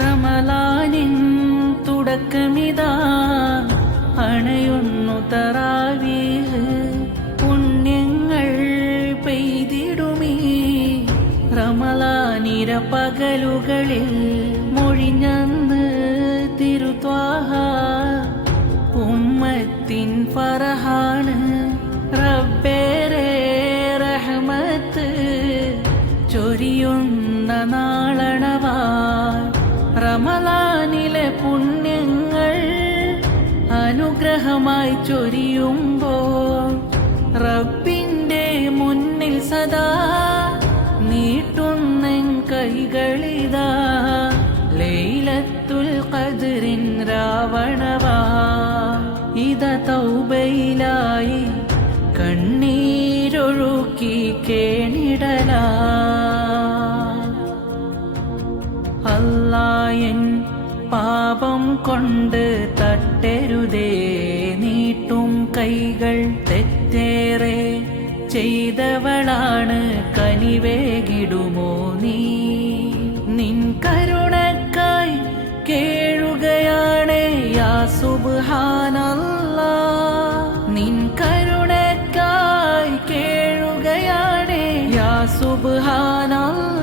റമളാനിൻ തുടക്കമിതാ അണയുന്നു തറാവീഹ്. പുണ്യങ്ങൾ പെയ്തിടുമീ റമളാനിര പകലുകളിൽ. മൊഴിഞ്ഞന്ന് തിരുത്വാഹ ഉമ്മത്തിൻ ഫറഹാണ്. റബ്ബേറെ റഹ്മത്ത് ചൊരിയുന്ന നാളണവാ. റമളാനിലെ പുണ്യങ്ങൾ അനുഗ്രഹമായി ചൊരിയുമ്പോൾ റബ്ബിന്റെ മുന്നിൽ സദാ നീട്ടുന്നെൻ കൈകളിതാ. ലൈലത്തുൽ ഖദ്റിൻ രാവണവാ. ഇത തൗബയിലായി കണ്ണീരൊഴുക്കി കേണിടലാ. അല്ലാഹൻ പാപം കൊണ്ട് തട്ടരുതേ നീട്ടും കൈകൾ. തെറ്റേറെ ചെയ്തവളാണ് കനിവേകിടുമോ നീ. നിൻ കരുണക്കായി കേഴുകയാണ് യാ സുബ്ഹാനല്ലാഹ്. നിൻ കരുണക്കായി കേഴുകയാണ് യാ സുബ്ഹാനല്ലാഹ്.